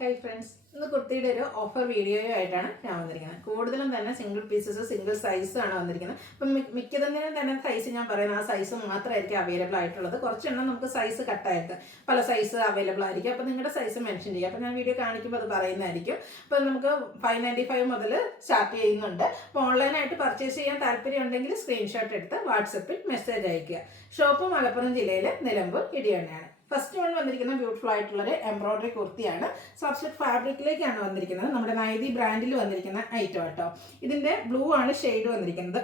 Hi friends, ഇന്ന് കുർത്തിയുടെ ഒരു offer വീഡിയോയോ ആയിട്ടാണ് ഞാൻ വന്നിരിക്കുന്നത്. കൂടുതലും തന്നെ സിംഗിൾ പീസസ് സിംഗിൾ സൈസാണ് വന്നിരിക്കുന്നത്. അപ്പം മിക്കതിനും തന്നെ സൈസ് ഞാൻ പറയുന്നത് ആ സൈസ് മാത്രമായിരിക്കും അവൈലബിൾ ആയിട്ടുള്ളത്. കുറച്ചെണ്ണം നമുക്ക് സൈസ് കട്ടായിട്ട് പല സൈസ് അവൈലബിൾ ആയിരിക്കും. അപ്പോൾ നിങ്ങളുടെ സൈസ് മെൻഷൻ ചെയ്യുക. അപ്പോൾ ഞാൻ വീഡിയോ കാണിക്കുമ്പോൾ അത് പറയുന്നതായിരിക്കും. അപ്പോൾ നമുക്ക് 595 മുതൽ സ്റ്റാർട്ട് ചെയ്യുന്നുണ്ട്. അപ്പോൾ ഓൺലൈനായിട്ട് പർച്ചേസ് ചെയ്യാൻ താല്പര്യം ഉണ്ടെങ്കിൽ സ്ക്രീൻഷോട്ട് എടുത്ത് വാട്സപ്പിൽ മെസ്സേജ് അയയ്ക്കുക. ഷോപ്പ് മലപ്പുറം ജില്ലയിലെ നിലമ്പൂർ ഇടിയണ്ണയാണ്. ഫസ്റ്റ് വൺ വന്നിരിക്കുന്ന ബ്യൂട്ടിഫുൾ ആയിട്ടുള്ളൊരു എംബ്രോയിഡറി കുർത്തിയാണ്. സബ്സ്റ്റിറ്റ് ഫാബ്രിക്കിലേക്കാണ് വന്നിരിക്കുന്നത്. നമ്മുടെ നൈതി ബ്രാൻഡിൽ വന്നിരിക്കുന്ന ഐറ്റം കേട്ടോ. ഇതിൻ്റെ ബ്ലൂ ആണ് ഷെയ്ഡ് വന്നിരിക്കുന്നത്.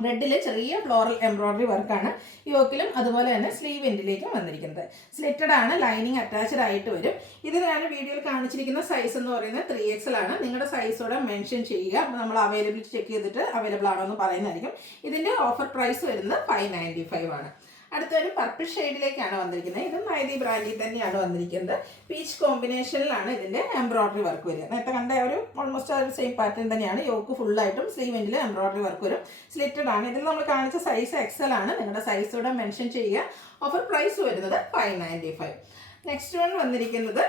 റെഡിൽ ചെറിയ ഫ്ലോറൽ എംബ്രോയിഡറി വർക്കാണ്. യോക്കിലും അതുപോലെ തന്നെ സ്ലീവ് എൻഡിലേക്കും വന്നിരിക്കുന്നത്. സ്ലിറ്റഡ് ആണ്, ലൈനിങ് അറ്റാച്ച്ഡ് ആയിട്ട് വരും. ഇത് ഞാൻ വീഡിയോയിൽ കാണിച്ചിരിക്കുന്ന സൈസ് എന്ന് പറയുന്നത് 3XL ആണ്. നിങ്ങളുടെ സൈസോടെ മെൻഷൻ ചെയ്യുക. നമ്മൾ അവൈലബിലിറ്റി ചെക്ക് ചെയ്തിട്ട് അവൈലബിൾ ആണോ എന്ന് പറയുന്നതായിരിക്കും. ഇതിൻ്റെ ഓഫർ പ്രൈസ് വരുന്നത് 595 ആണ്. അടുത്തൊരു പർപ്പിൾ ഷെയ്ഡിലേക്കാണ് വന്നിരിക്കുന്നത്. ഇത് നൈതി ബ്രാൻഡിൽ തന്നെയാണ് വന്നിരിക്കുന്നത്. പീച്ച് കോമ്പിനേഷനിലാണ് ഇതിൻ്റെ എംബ്രോയിഡറി വർക്ക് വരിക. നേരത്തെ കണ്ട ഒരു ഓൾമോസ്റ്റ് ഒരു സെയിം പാറ്റേൺ തന്നെയാണ്. യോക്ക് ഫുള്ളായിട്ടും സ്ലീവ് എൻഡിൽ എംബ്രോയിഡറി വർക്ക് വരും. സ്ലിറ്റഡ് ആണ്. ഇതിൽ നമ്മൾ കാണിച്ച സൈസ് XL ആണ്. നിങ്ങളുടെ സൈസോടെ മെൻഷൻ ചെയ്യുക. ഓഫർ പ്രൈസ് വരുന്നത് 595. നെക്സ്റ്റ് വൺ വന്നിരിക്കുന്നത്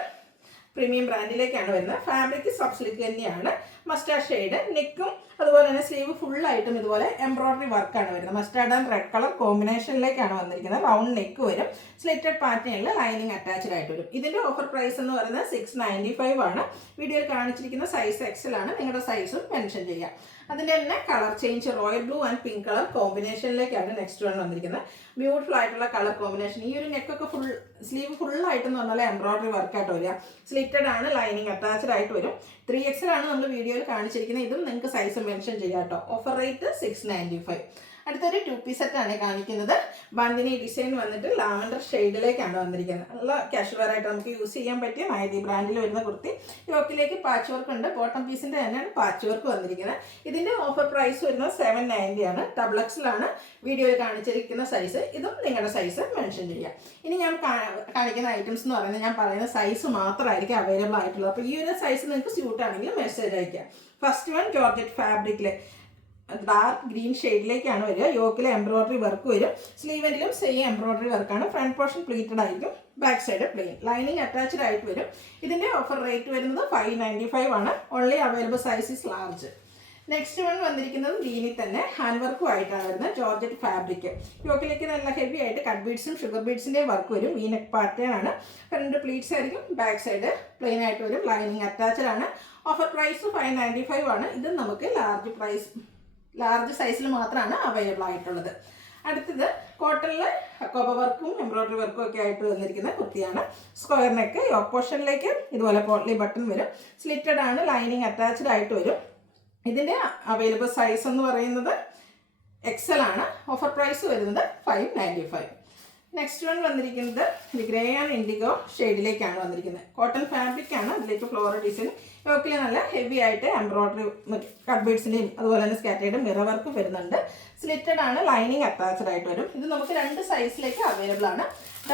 പ്രീമിയം ബ്രാൻഡിലേക്കാണ് വരുന്നത്. ഫാബ്രിക് സബ്സിലിക് തന്നെയാണ്. മസ്റ്റാർഡ് ഷെയ്ഡ്, നെക്കും അതുപോലെ തന്നെ സ്ലീവ് ഫുള്ളായിട്ടും ഇതുപോലെ എംബ്രോയിഡറി വർക്കാണ് വരുന്നത്. മസ്റ്റാർഡ് ആൻഡ് റെഡ് കളർ കോമ്പിനേഷനിലേക്കാണ് വന്നിരിക്കുന്നത്. റൗണ്ട് നെക്ക് വരും. സ്ലിറ്റഡ് പാറ്റേണിൽ ലൈനിങ് അറ്റാച്ച്ഡ് ആയിട്ട് വരും. ഇതിൻ്റെ ഓഫർ പ്രൈസ് എന്ന് പറയുന്നത് 695 ആണ്. വീഡിയോയിൽ കാണിച്ചിരിക്കുന്ന സൈസ് XL ആണ്. നിങ്ങളുടെ സൈസും മെൻഷൻ ചെയ്യാം. അതിൻ്റെ തന്നെ colour change royal blue and pink colour കോമ്പിനേഷനിലേക്കാണ് നെക്സ്റ്റ് വൺ വന്നിരിക്കുന്നത്. ബ്യൂട്ടിഫുൾ ആയിട്ടുള്ള കളർ കോമ്പിനേഷൻ. ഈ ഒരു നെക്കൊക്കെ ഫുൾ സ്ലീവ് ഫുള്ളായിട്ടെന്ന് പറഞ്ഞാൽ എംബ്രോയിഡറി വർക്കായിട്ട് വരിക. സ്ലിറ്റഡ് ആണ്, ലൈനിങ് അറ്റാച്ച്ഡ് ആയിട്ട് വരും. 3XL ആണ് നമ്മൾ വീഡിയോയിൽ കാണിച്ചിരിക്കുന്നത്. ഇതും നിങ്ങൾക്ക് സൈസ് മെൻഷൻ ചെയ്യാം കേട്ടോ. Offer rate 695. അടുത്തൊരു 2 പീസ് സെറ്റാണ് കാണിക്കുന്നത്. ബാന്തിനി ഡിസൈൻ വന്നിട്ട് ലാവൻഡർ ഷെയ്ഡിലേക്കാണ് വന്നിരിക്കുന്നത്. നല്ല കാഷ്വൽ ആയിട്ട് നമുക്ക് യൂസ് ചെയ്യാൻ പറ്റിയ നൈതി ബ്രാൻഡിൽ വരുന്ന കുർത്തി. യോക്കിലേക്ക് പാച്ച് വർക്ക് ഉണ്ട്. ബോട്ടം പീസിൻ്റെ തന്നെയാണ് പാച്ച് വർക്ക് വന്നിരിക്കുന്നത്. ഇതിൻ്റെ ഓഫർ പ്രൈസ് വരുന്നത് 790 ആണ്. XL ആണ് വീഡിയോയിൽ കാണിച്ചിരിക്കുന്ന സൈസ്. ഇതും നിങ്ങളുടെ സൈസ് മെൻഷൻ ചെയ്യാം. ഇനി ഞാൻ കാണിക്കുന്ന ഐറ്റംസ് എന്ന് പറയുന്നത് ഞാൻ പറയുന്ന സൈസ് മാത്രമായിരിക്കും അവൈലബിൾ ആയിട്ടുള്ളത്. അപ്പോൾ ഈ ഒരു സൈസ് നിങ്ങൾക്ക് സ്യൂട്ട് ആണെങ്കിൽ മെസ്സേജ് അയക്കാം. ഫസ്റ്റ് വൺ ജോർജറ്റ് ഫാബ്രിക്കിൽ ഡാർക്ക് ഗ്രീൻ ഷെയ്ഡിലേക്കാണ് വരിക. യോക്കിലെ എംബ്രോയിഡറി വർക്ക് വരും. സ്ലീവെങ്കിലും സെയിം എംബ്രോയിഡറി വർക്കാണ്. ഫ്രണ്ട് പോർഷൻ പ്ലീറ്റഡ് ആയിരിക്കും, back side plain. Lining attached ആയിട്ട് വരും. ഇതിൻ്റെ ഓഫർ റേറ്റ് വരുന്നത് 595 ആണ്. Only available size is large. Next one വന്നിരിക്കുന്നത് ഗ്രീനിൽ തന്നെ ഹാൻഡ് വർക്കും ആയിട്ടാണ് വരുന്നത്. Georgette fabric. യോക്കിലേക്ക് നല്ല ഹെവി ആയിട്ട് കട്ട് ബീഡ്സും ഷുഗർ ബീഡ്സിൻ്റെയും വർക്ക് വരും. വീനെക്ക് പാറ്റേൺ ആണ്. ഫ്രണ്ട് പ്ലീറ്റ്സ് ആയിരിക്കും, ബാക്ക് സൈഡ് പ്ലെയിൻ ആയിട്ട് വരും. ലൈനിങ് അറ്റാച്ച്ഡ് ആണ്. ഓഫർ പ്രൈസ് 595 ആണ്. ഇത് നമുക്ക് ലാർജ് സൈസിൽ മാത്രമാണ് അവൈലബിൾ ആയിട്ടുള്ളത്. അടുത്തത് കോട്ടണിൽ കോപ്പ വർക്കും എംബ്രോയിഡറി വർക്കും ഒക്കെ ആയിട്ട് വന്നിരിക്കുന്ന കുർത്തിയാണ്. സ്ക്വയർ നെക്ക്, യോക്ക് പോർഷനിലേക്ക് ഇതുപോലെ പോട്ട്ലി ബട്ടൺ വരും. സ്ലിറ്റഡ് ആണ്, ലൈനിങ് അറ്റാച്ച്ഡ് ആയിട്ട് വരും. ഇതിൻ്റെ അവൈലബിൾ സൈസ് എന്ന് പറയുന്നത് XL ആണ്. ഓഫർ പ്രൈസ് വരുന്നത് 595. നെക്സ്റ്റ് വൺ വന്നിരിക്കുന്നത് ഗ്രേ ആൻഡ് ഇൻഡിഗോ ഷെയ്ഡിലേക്കാണ് വന്നിരിക്കുന്നത്. കോട്ടൺ ഫാബ്രിക് ആണ്. അതിലേക്ക് ഫ്ലോറൽ ഡിസൈൻ. യോക്കിൽ നല്ല ഹെവി ആയിട്ട് എംബ്രോയിഡറി കട്ട് ബീഡ്സിൻ്റെയും അതുപോലെ തന്നെ സ്കാറ്റേർഡ് മിറർ വർക്ക് വരുന്നുണ്ട്. സ്ലിറ്റഡ് ആണ്, ലൈനിങ് അറ്റാച്ച്ഡ് ആയിട്ട് വരും. ഇത് നമുക്ക് 2 സൈസിലേക്ക് അവൈലബിൾ ആണ്.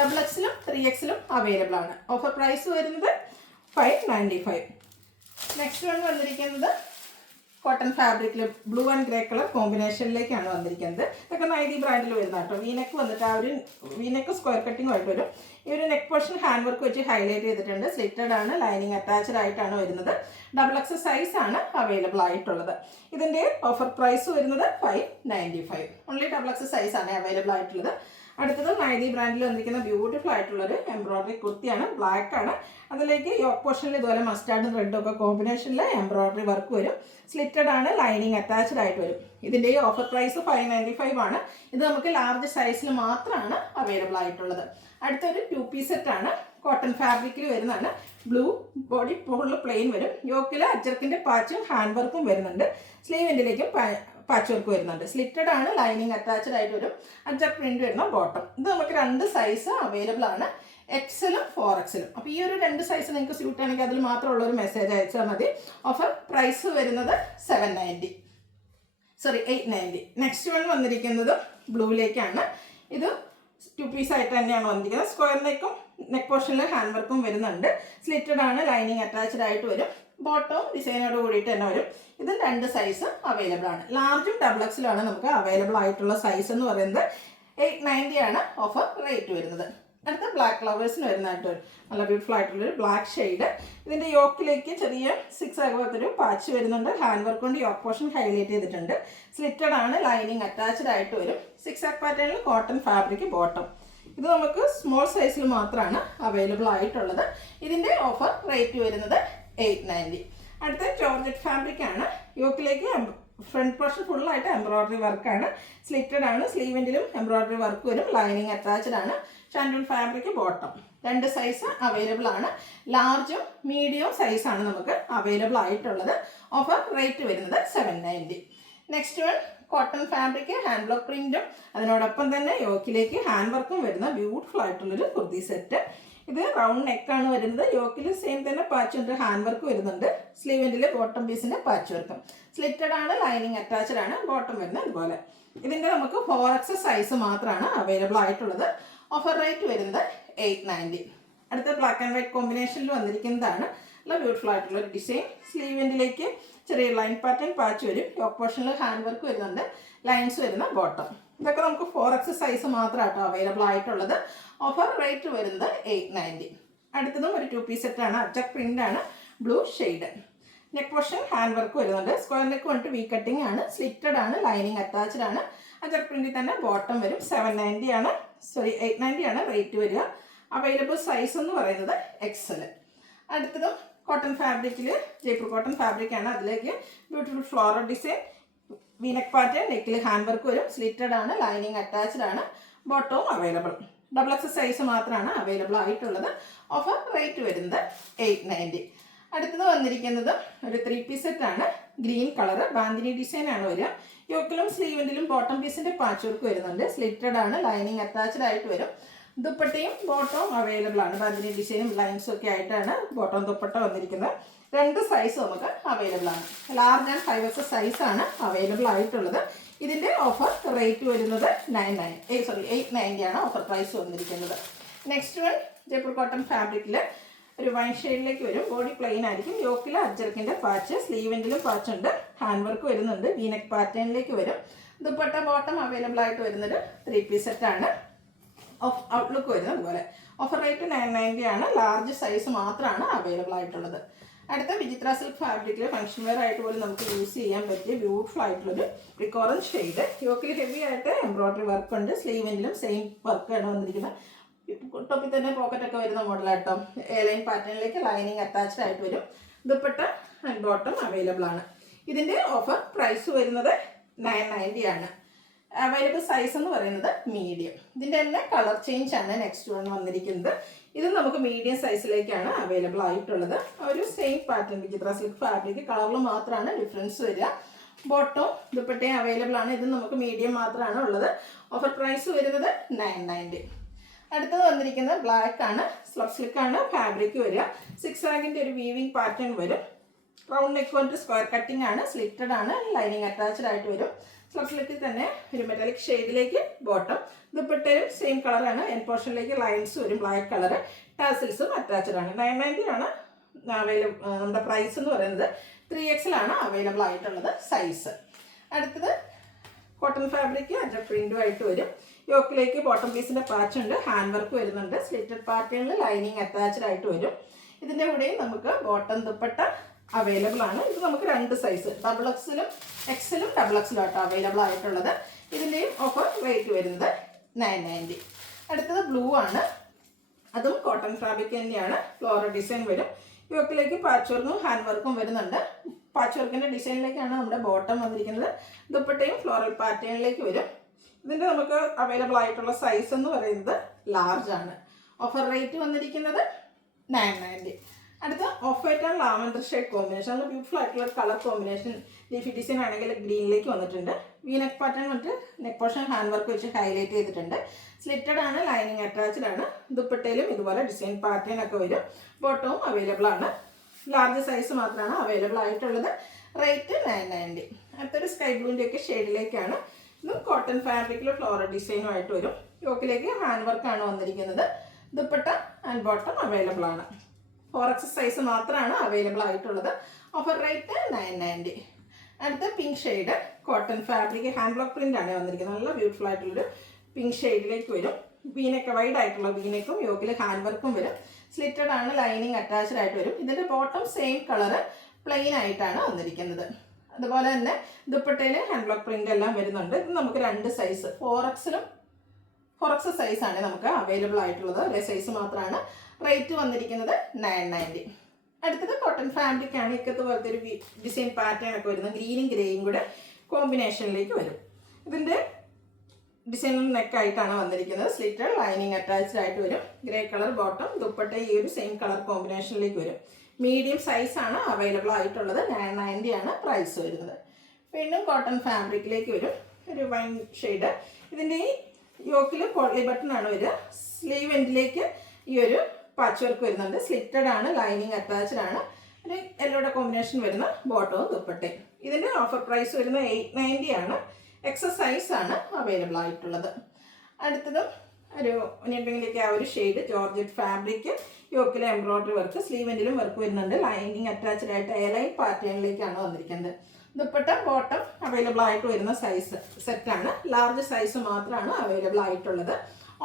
XXലും 3Xലും അവൈലബിൾ ആണ്. ഓഫർ പ്രൈസ് വരുന്നത് 595. നെക്സ്റ്റ് വൺ വന്നിരിക്കുന്നത് കോട്ടൺ ഫാബ്രിക്കിൽ ബ്ലൂ ആൻഡ് ഗ്രേ കളർ കോമ്പിനേഷനിലേക്കാണ് വന്നിരിക്കുന്നത്. ഇതൊക്കെ നൈതി ബ്രാൻഡിൽ വരുന്ന കേട്ടോ. വീനെക്ക് വന്നിട്ട് ആ ഒരു വീനെക്ക് സ്ക്വയർ കട്ടിംഗ് ആയിട്ട് വരും. ഈ ഒരു നെക്ക് പോർഷൻ ഹാൻഡ് വർക്ക് വെച്ച് ഹൈലൈറ്റ് ചെയ്തിട്ടുണ്ട്. സ്ലിറ്റഡ് ആണ്, ലൈനിങ് അറ്റാച്ച്ഡ് ആയിട്ടാണ് വരുന്നത്. XXL സൈസ് ആണ് അവൈലബിൾ ആയിട്ടുള്ളത്. ഇതിൻ്റെ ഓഫർ പ്രൈസ് വരുന്നത് 595. ഓൺലി XXL സൈസ് ആണ് അവൈലബിൾ ആയിട്ടുള്ളത്. അടുത്തത് നൈതി ബ്രാൻഡിൽ വന്നിരിക്കുന്ന ബ്യൂട്ടിഫുൾ ആയിട്ടുള്ളൊരു എംബ്രോയിഡറി കുർത്തിയാണ്. ബ്ലാക്ക് ആണ്. അതിലേക്ക് യോക്ക് പോർഷനിൽ ഇതുപോലെ മസ്റ്റാർഡും റെഡും ഒക്കെ കോമ്പിനേഷനിൽ എംബ്രോയിഡറി വർക്ക് വരും. സ്ലിറ്റഡ് ആണ്, ലൈനിങ് അറ്റാച്ച്ഡ് ആയിട്ട് വരും. ഇതിൻ്റെ ഓഫർ പ്രൈസ് 595 ആണ്. ഇത് നമുക്ക് ലാർജ് സൈസിൽ മാത്രമാണ് അവൈലബിൾ ആയിട്ടുള്ളത്. അടുത്തൊരു 2 പീസ് സെറ്റാണ്. കോട്ടൺ ഫാബ്രിക്കിൽ വരുന്നതാണ്. ബ്ലൂ ബോഡി ഫുള്ള് പ്ലെയിൻ വരും. യോക്കിൽ അജർക്കിൻ്റെ പാച്ചും ഹാൻഡ് വർക്കും വരുന്നുണ്ട്. സ്ലീവ് എൻഡിലേക്കും പാച്ച് വർക്ക് വരുന്നുണ്ട്. സ്ലിറ്റഡ് ആണ്, ലൈനിങ് അറ്റാച്ച്ഡ് ആയിട്ട് വരും. അജർ പ്രിന്റ് വരുന്ന ബോട്ടം. ഇത് നമുക്ക് 2 സൈസ് അവൈലബിൾ ആണ്. XLും 4XLും. അപ്പോൾ ഈ ഒരു 2 സൈസ് നിങ്ങൾക്ക് സ്യൂട്ട് ആണെങ്കിൽ അതിൽ മാത്രമുള്ളൊരു മെസ്സേജ് അയച്ചാൽ മതി. ഓഫർ പ്രൈസ് വരുന്നത് 890. നെക്സ്റ്റ് വൺ വന്നിരിക്കുന്നത് ബ്ലൂയിലേക്കാണ്. ഇത് 2 പീസ് ആയിട്ട് തന്നെയാണ് വന്നിരിക്കുന്നത്. സ്ക്വയർ നെക്കും നെക്ക് പോർഷനിൽ ഹാൻഡ് വർക്കും വരുന്നുണ്ട്. സ്ലിറ്റഡ് ആണ്, ലൈനിങ് അറ്റാച്ച്ഡ് ആയിട്ട് വരും. ബോട്ടവും ഡിസൈനോട് കൂടിയിട്ട് തന്നെ വരും. ഇത് 2 സൈസ് അവൈലബിൾ ആണ്. ലാർജും XXലും ആണ് നമുക്ക് അവൈലബിൾ ആയിട്ടുള്ള സൈസ് എന്ന് പറയുന്നത്. 890 ആണ് ഓഫർ റേറ്റ് വരുന്നത്. അടുത്ത ബ്ലാക്ക് ലവേഴ്സിന് വരുന്നതായിട്ട് നല്ല ബ്യൂട്ടിഫുൾ ആയിട്ടുള്ളൊരു ബ്ലാക്ക് ഷെയ്ഡ്. ഇതിൻ്റെ യോക്കിലേക്ക് ചെറിയ 6 ആകുമ്പോഴത്തൊരു പാച്ച് വരുന്നുണ്ട്. ഹാൻഡ് വർക്ക് കൊണ്ട് യോക്ക് പോർഷൻ ഹൈലൈറ്റ് ചെയ്തിട്ടുണ്ട്. സ്ലിറ്റഡ് ആണ്, ലൈനിങ് അറ്റാച്ച്ഡ് ആയിട്ട് വരും. 6 പാറ്റേണിൽ കോട്ടൺ ഫാബ്രിക് ബോട്ടം. ഇത് നമുക്ക് സ്മോൾ സൈസിൽ മാത്രമാണ് അവൈലബിൾ ആയിട്ടുള്ളത്. ഇതിൻ്റെ ഓഫർ റേറ്റ് വരുന്നത് 890. അടുത്ത ജോർജറ്റ് ഫാബ്രിക് ആണ്. യോക്കിലേക്ക് ഫ്രണ്ട് പോർഷൻ ഫുള്ളായിട്ട് എംബ്രോയ്ഡറി വർക്കാണ്. സ്ലിറ്റഡ് ആണ്, സ്ലീവെൻറ്റിലും എംബ്രോയ്ഡറി വർക്ക് വരും. ലൈനിങ് അറ്റാച്ച്ഡ് ആണ്. Shantoon fabric bottom. 2 size available ആണ്. ലാർജും മീഡിയം സൈസാണ് നമുക്ക് അവൈലബിൾ ആയിട്ടുള്ളത്. ഓഫർ റേറ്റ് വരുന്നത് 790. Next one cotton fabric, hand block പ്രിന്റും അതിനോടൊപ്പം തന്നെ യോക്കിലേക്ക് ഹാൻഡ് വർക്കും വരുന്ന ബ്യൂട്ടിഫുൾ ആയിട്ടുള്ളൊരു കുർത്തി സെറ്റ്. ഇത് റൗണ്ട് നെക്കാണ് വരുന്നത്. യോക്കിൽ സെയിം തന്നെ പാച്ച് ഉണ്ട്, ഹാൻഡ് വർക്ക് വരുന്നുണ്ട്. സ്ലീവെൻറ്റിൽ ബോട്ടം പീസിൻ്റെ പാച്ച് വർക്കും. സ്ലിറ്റഡ് ആണ്, ലൈനിങ് അറ്റാച്ച്ഡ് ആണ്. ബോട്ടം വരുന്നത് ഇതുപോലെ. ഇതിൻ്റെ നമുക്ക് 4X സൈസ് മാത്രമാണ് അവൈലബിൾ ആയിട്ടുള്ളത്. ഓഫർ റേറ്റ് വരുന്നത് 890. അടുത്ത ബ്ലാക്ക് ആൻഡ് വൈറ്റ് കോമ്പിനേഷനിൽ വന്നിരിക്കുന്നതാണ്. നല്ല ബ്യൂട്ടിഫുൾ ആയിട്ടുള്ള ഡിസൈൻ. സ്ലീവെൻറ്റിലേക്ക് ചെറിയ ലൈൻ പാറ്റേൺ പാച്ച് വരും. യോക്ക് പോർഷനിൽ ഹാൻഡ് വർക്ക് വരുന്നുണ്ട്. ലൈൻസ് വരുന്ന ബോട്ടം. ഇതൊക്കെ നമുക്ക് 4X സൈസ് മാത്രമാട്ടോ അവൈലബിൾ ആയിട്ടുള്ളത്. ഓഫർ റേറ്റ് വരുന്നത് 890. അടുത്തതും ഒരു 2 പീസ് സെറ്റാണ്. അജക് പ്രിന്റ് ആണ്, blue shade. Neck portion hand work വരുന്നുണ്ട്. സ്ക്വയർ നെക്ക് വന്നിട്ട് വി കട്ടിംഗ് ആണ്. സ്ലിറ്റഡ് ആണ്, ലൈനിങ് അറ്റാച്ച്ഡ് ആണ്. അജക് പ്രിന്റിൽ തന്നെ ബോട്ടം വരും. 890 ആണ് റേറ്റ് വരിക. അവൈലബിൾ സൈസ് എന്ന് പറയുന്നത് XL. അടുത്തതും കോട്ടൺ ഫാബ്രിക്കിൽ ജയ്പൂർ കോട്ടൺ ഫാബ്രിക് ആണ്. അതിലേക്ക് beautiful floral design, V-neck pattern, നെക്കിൽ ഹാൻഡ് വർക്ക് വരും. സ്ലിറ്റഡ് ആണ്, ലൈനിങ് അറ്റാച്ച്ഡ് ആണ്. ബോട്ടവും അവൈലബിൾ. XXL സൈസ് മാത്രമാണ് അവൈലബിൾ ആയിട്ടുള്ളത്. ഓഫർ റേറ്റ് വരുന്നത് 890. അടുത്തത് വന്നിരിക്കുന്നത് ഒരു 3 പീസ് സെറ്റ് ആണ്. ഗ്രീൻ കളർ ബാന്തിനി ഡിസൈൻ ആണ് വരിക. യോക്കിലും സ്ലീവെൻറ്റിലും ബോട്ടം പീസിൻ്റെ പാച്ച് വർക്ക് വരുന്നുണ്ട്. സ്ലിറ്റഡ് ആണ്, ലൈനിങ് അറ്റാച്ച്ഡ് ആയിട്ട് വരും. ദുപ്പട്ടയും ബോട്ടവും അവൈലബിൾ ആണ്. ബാന്തിനി ഡിസൈനും ലൈൻസും ഒക്കെ ആയിട്ടാണ് ബോട്ടം ദുപ്പട്ട വന്നിരിക്കുന്നത്. 2 സൈസ് നമുക്ക് അവൈലബിൾ ആണ്. ലാർജ് ആൻഡ് 5X സൈസാണ് അവൈലബിൾ ആയിട്ടുള്ളത്. ഇതിൻ്റെ ഓഫർ റേറ്റ് വരുന്നത് 890 ആണ് ഓഫർ പ്രൈസ് വന്നിരിക്കുന്നത്. നെക്സ്റ്റ് വൺ ജയ്പൂർ കോട്ടൺ ഫാബ്രിക്കിൽ ഒരു വൈൻ ഷെയ്ഡിലേക്ക് വരും. ബോഡി പ്ലെയിൻ ആയിരിക്കും. യോക്കിൽ അജ്ജർക്കിൻ്റെ പാച്ച്, സ്ലീവെൻറ്റിലും പാച്ച് ഉണ്ട്. ഹാൻഡ് വർക്ക് വരുന്നുണ്ട്. വീനക്ക് പാറ്റേണിലേക്ക് വരും. ദുപ്പട്ട ബോട്ടം അവൈലബിൾ ആയിട്ട് വരുന്നൊരു 3 പീസ് സെറ്റാണ്. ഔട്ട്ലുക്ക് വരുന്നത് അതുപോലെ. ഓഫർ റേറ്റ് 990 ആണ്. ലാർജ് സൈസ് മാത്രമാണ് അവൈലബിൾ ആയിട്ടുള്ളത്. അടുത്ത വിചിത്ര സിൽക്ക് ഫാബ്രിക്കിൽ ഫംഗ്ഷൻ വെയർ ആയിട്ട് പോലും നമുക്ക് യൂസ് ചെയ്യാൻ പറ്റിയ ബ്യൂട്ടിഫുൾ ആയിട്ടുള്ളൊരു റിക്കോറൻ ഷെയ്ഡ്. യോക്കിൽ ഹെവി ആയിട്ട് എംബ്രോയ്ഡറി വർക്ക് ഉണ്ട്. സ്ലീവെൻറ്റിലും സെയിം വർക്കാണ് വന്നിരിക്കുന്നത്. ടോപ്പിൽ തന്നെ പോക്കറ്റൊക്കെ വരുന്ന മോഡലാട്ടോ. എയർലൈൻ പാറ്റേണിലേക്ക് ലൈനിങ് അറ്റാച്ച്ഡ് ആയിട്ട് വരും. ദുപ്പട്ട ആൻഡ് ബോട്ടം അവൈലബിൾ ആണ്. ഇതിൻ്റെ ഓഫർ പ്രൈസ് വരുന്നത് 990 ആണ്. അവൈലബിൾ സൈസ് എന്ന് പറയുന്നത് മീഡിയം. ഇതിൻ്റെ തന്നെ കളർ ചേഞ്ച് ആണ് നെക്സ്റ്റ് വൺ വന്നിരിക്കുന്നത്. ഇത് നമുക്ക് മീഡിയം സൈസിലേക്കാണ് അവൈലബിൾ ആയിട്ടുള്ളത്. ഒരു സെയിം പാറ്റേൺ വിചിത്ര സിൽക്ക് ഫാബ്രിക്, കളറിൽ മാത്രമാണ് ഡിഫറൻസ് വരിക. ബോട്ടവും ദുപ്പട്ടയും അവൈലബിൾ ആണ്. ഇത് നമുക്ക് മീഡിയം മാത്രമാണ് ഉള്ളത്. ഓഫർ പ്രൈസ് വരുന്നത് 990. അടുത്തത് വന്നിരിക്കുന്നത് ബ്ലാക്ക് ആണ്. സ്ലബ് സിൽക്ക് ആണ് ഫാബ്രിക് വരിക. 6 ആഗിൻ്റെ ഒരു വീവിങ് പാറ്റേൺ വരും. റൗണ്ട് നെക്ക് വന്നിട്ട് സ്ക്വയർ കട്ടിംഗ് ആണ്. സ്ലിറ്റഡ് ആണ്, ലൈനിങ് അറ്റാച്ച്ഡ് ആയിട്ട് വരും. സ്ലബ് സിൽക്കിൽ തന്നെ ഒരു മെറ്റാലിക് ഷെയ്ഡിലേക്ക് ബോട്ടം. ദുപ്പട്ടയും സെയിം കളറാണ്. എൻ പോർഷനിലേക്ക് ലൈൻസ് വരും, ബ്ലാക്ക് കളർ. ടാസിൽസും അറ്റാച്ച്ഡ് ആണ്. 990 ആണ് അവൈലബിൾ. നമ്മുടെ പ്രൈസ് എന്ന് പറയുന്നത് 3XL ആണ് അവൈലബിൾ ആയിട്ടുള്ളത് സൈസ്. അടുത്തത് കോട്ടൺ ഫാബ്രിക് അജക് പ്രിന്റുമായിട്ട് വരും. യോക്കിലേക്ക് ബോട്ടം പീസിൻ്റെ പാച്ച് ഉണ്ട്. ഹാൻഡ് വർക്ക് വരുന്നുണ്ട്. സ്ലിറ്റഡ് പാറ്റേണിൽ ലൈനിങ് അറ്റാച്ച്ഡ് ആയിട്ട് വരും. ഇതിൻ്റെ കൂടെയും നമുക്ക് ബോട്ടം ദുപ്പട്ട അവൈലബിൾ ആണ്. ഇത് നമുക്ക് 2 സൈസ് XXLും XLും XXL ആട്ടോ അവൈലബിൾ ആയിട്ടുള്ളത്. ഇതിൻ്റെയും ഓഫർ റേറ്റ് വരുന്നത് 990. അടുത്തത് ബ്ലൂ ആണ്. അതും കോട്ടൺ ഫാബ്രിക് തന്നെയാണ്. ഫ്ലോറൽ ഡിസൈൻ വരും. യോക്കിലേക്ക് പാച്ച് വർക്കും ഹാൻഡ് വർക്കും വരുന്നുണ്ട്. പാച്ച് വർക്കിൻ്റെ ഡിസൈനിലേക്കാണ് നമ്മുടെ ബോട്ടം വന്നിരിക്കുന്നത്. ദുപ്പട്ടയും ഫ്ലോറൽ പാറ്റേണിലേക്ക് വരും. ഇതിൻ്റെ നമുക്ക് അവൈലബിൾ ആയിട്ടുള്ള സൈസ് എന്ന് പറയുന്നത് ലാർജ് ആണ്. ഓഫർ റേറ്റ് വന്നിരിക്കുന്നത് 990. അടുത്ത of white and lavender shade combination. നല്ല ബ്യൂട്ടിഫുൾ ആയിട്ടുള്ള കളർ കോമ്പിനേഷൻ. ലീഫി ഡിസൈൻ ആണെങ്കിൽ ഗ്രീനിലേക്ക് വന്നിട്ടുണ്ട്. വി നെക്ക് പാറ്റേൺ വന്നിട്ട് നെക്ക് പോർഷൻ ഹാൻഡ് വർക്ക് വെച്ച് ഹൈലൈറ്റ് ചെയ്തിട്ടുണ്ട്. സ്ലിറ്റഡ് ആണ്, ലൈനിങ് അറ്റാച്ച്ഡ് ആണ്. ദുപ്പട്ടയിലും ഇതുപോലെ ഡിസൈൻ പാറ്റേൺ ഒക്കെ വരും. ബോട്ടവും അവൈലബിൾ ആണ്. ലാർജ് സൈസ് മാത്രമാണ് അവൈലബിൾ ആയിട്ടുള്ളത്. റേറ്റ് 990. അടുത്തൊരു സ്കൈ ബ്ലൂവിൻ്റെ ഒക്കെ ഷെയ്ഡിലേക്കാണ്. ഇതും കോട്ടൺ ഫാബ്രിക്കിൽ ഫ്ലോറൽ ഡിസൈനുമായിട്ട് വരും. യോക്കിലേക്ക് ഹാൻഡ് വർക്കാണ് വന്നിരിക്കുന്നത്. ദുപ്പട്ട ആൻഡ് ബോട്ടം അവൈലബിൾ ആണ്. 4X സൈസ് മാത്രമാണ് അവൈലബിൾ ആയിട്ടുള്ളത്. Offer rate 990. അടുത്ത pink shade cotton fabric hand block print ആണ് വന്നിരിക്കുന്നത്. നല്ല ബ്യൂട്ടിഫുൾ ആയിട്ടുള്ളൊരു പിങ്ക് ഷെയ്ഡിലേക്ക് വരും. വീനൊക്കെ വൈഡ് ആയിട്ടുള്ള വീനക്കും യോക്കിൽ ഹാൻഡ് വർക്കും വരും. സ്ലിറ്റഡ് ആണ്, ലൈനിങ് അറ്റാച്ച്ഡ് ആയിട്ട് വരും. ഇതിൻ്റെ ബോട്ടം സെയിം കളറ് പ്ലെയിൻ ആയിട്ടാണ് വന്നിരിക്കുന്നത്. അതുപോലെ തന്നെ ദുപ്പട്ടയിൽ ഹാൻഡ് ബ്ലോക്ക് പ്രിൻ്റ് എല്ലാം വരുന്നുണ്ട്. ഇത് നമുക്ക് 2 സൈസ് 4X സൈസാണ് നമുക്ക് അവൈലബിൾ ആയിട്ടുള്ളത്. ഒരേ സൈസ് മാത്രമാണ്. റേറ്റ് വന്നിരിക്കുന്നത് 990. അടുത്തത് കോട്ടൺ ഫാബ്രിക് ആണ്. ഇക്കത്ത് പോലത്തെ ഒരു ഡിസൈൻ പാറ്റേൺ ഒക്കെ വരുന്നത് ഗ്രീനും ഗ്രേയും കൂടെ കോമ്പിനേഷനിലേക്ക് വരും. ഇതിൻ്റെ ഡിസൈൻ നെക്കായിട്ടാണ് വന്നിരിക്കുന്നത്. സ്ലിറ്റഡ് ലൈനിങ് അറ്റാച്ച്ഡ് ആയിട്ട് വരും. ഗ്രേ കളർ ബോട്ടം, ദുപ്പട്ട ഈ ഒരു സെയിം കളർ കോമ്പിനേഷനിലേക്ക് വരും. മീഡിയം സൈസാണ് അവൈലബിൾ ആയിട്ടുള്ളത്. 990 ആണ് പ്രൈസ് വരുന്നത്. വീണ്ടും കോട്ടൺ ഫാബ്രിക്കിലേക്ക് വരും. ഒരു വൈൻ ഷെയ്ഡ്. ഇതിൻ്റെ ഈ യോക്കിൽ പോളി ബട്ടൺ ആണ് വരിക. സ്ലീവ് എൻഡിലേക്ക് ഈ ഒരു പാച്ച് വർക്ക് വരുന്നുണ്ട്. സ്ലിറ്റഡ് ആണ്, ലൈനിങ് അറ്റാച്ച്ഡ് ആണ്. ഒരു യെല്ലോയുടെ കോമ്പിനേഷൻ വരുന്ന ബോട്ടവും ദുപ്പട്ടയും. ഇതിൻ്റെ ഓഫർ പ്രൈസ് വരുന്നത് 890 ആണ്. എക്സസ് സൈസാണ് അവൈലബിൾ ആയിട്ടുള്ളത്. അടുത്തതും ഒരു ഒനിയൻപിങ്ങിലേക്ക് ആ ഒരു ഷെയ്ഡ് ജോർജറ്റ് ഫാബ്രിക്, യോക്കിലെ എംബ്രോയ്ഡറി വർക്ക്, സ്ലീവെൻറ്റിലും വർക്ക് വരുന്നുണ്ട്. ലൈനിങ് അറ്റാച്ച്ഡ് ആയിട്ട് എലൈൻ പാറ്റേണിലേക്കാണ് വന്നിരിക്കുന്നത്. ദുപ്പട്ട ബോട്ടം അവൈലബിൾ ആയിട്ട് വരുന്ന സൈസ് സെറ്റാണ്. ലാർജ് സൈസ് മാത്രമാണ് അവൈലബിൾ ആയിട്ടുള്ളത്.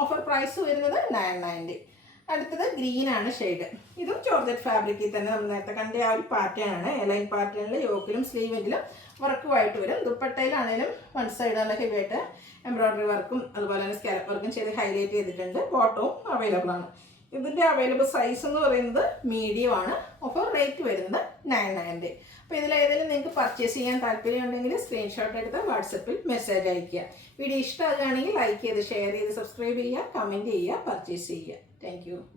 ഓഫർ പ്രൈസ് വരുന്നത് 990. അടുത്തത് ഗ്രീൻ ആണ് ഷെയ്ഡ്. ഇതും ജോർജറ്റ് ഫാബ്രിക്കിൽ തന്നെ നമ്മൾ നേരത്തെ കണ്ട ആ ഒരു പാറ്റേൺ ആണ്. എലൈൻ പാറ്റേണിൽ യോക്കിലും സ്ലീവെൻറ്റിലും വർക്കുമായിട്ട് വരും. ദുപ്പട്ടയിലാണെങ്കിലും വൺ സൈഡ് നല്ല ഹെവി ആയിട്ട് എംബ്രോയ്ഡറി വർക്കും അതുപോലെ തന്നെ സ്കാലപ്പ് വർക്കും ചെയ്ത് ഹൈലൈറ്റ് ചെയ്തിട്ടുണ്ട്. ബോട്ടവും അവൈലബിൾ ആണ്. ഇതിൻ്റെ അവൈലബിൾ സൈസ് എന്ന് പറയുന്നത് മീഡിയം ആണ്. ഓഫർ റേറ്റ് വരുന്നത് 990. അപ്പോൾ ഇതിലേതെങ്കിലും നിങ്ങൾക്ക് പർച്ചേസ് ചെയ്യാൻ താല്പര്യമുണ്ടെങ്കിൽ സ്ക്രീൻഷോട്ട് എടുത്ത് വാട്സപ്പിൽ മെസ്സേജ് അയയ്ക്കുക. വീഡിയോ ഇഷ്ടമാകുകയാണെങ്കിൽ ലൈക്ക് ചെയ്ത് ഷെയർ ചെയ്ത് സബ്സ്ക്രൈബ് ചെയ്യുക, കമൻറ്റ് ചെയ്യുക, പർച്ചേസ് ചെയ്യുക. താങ്ക്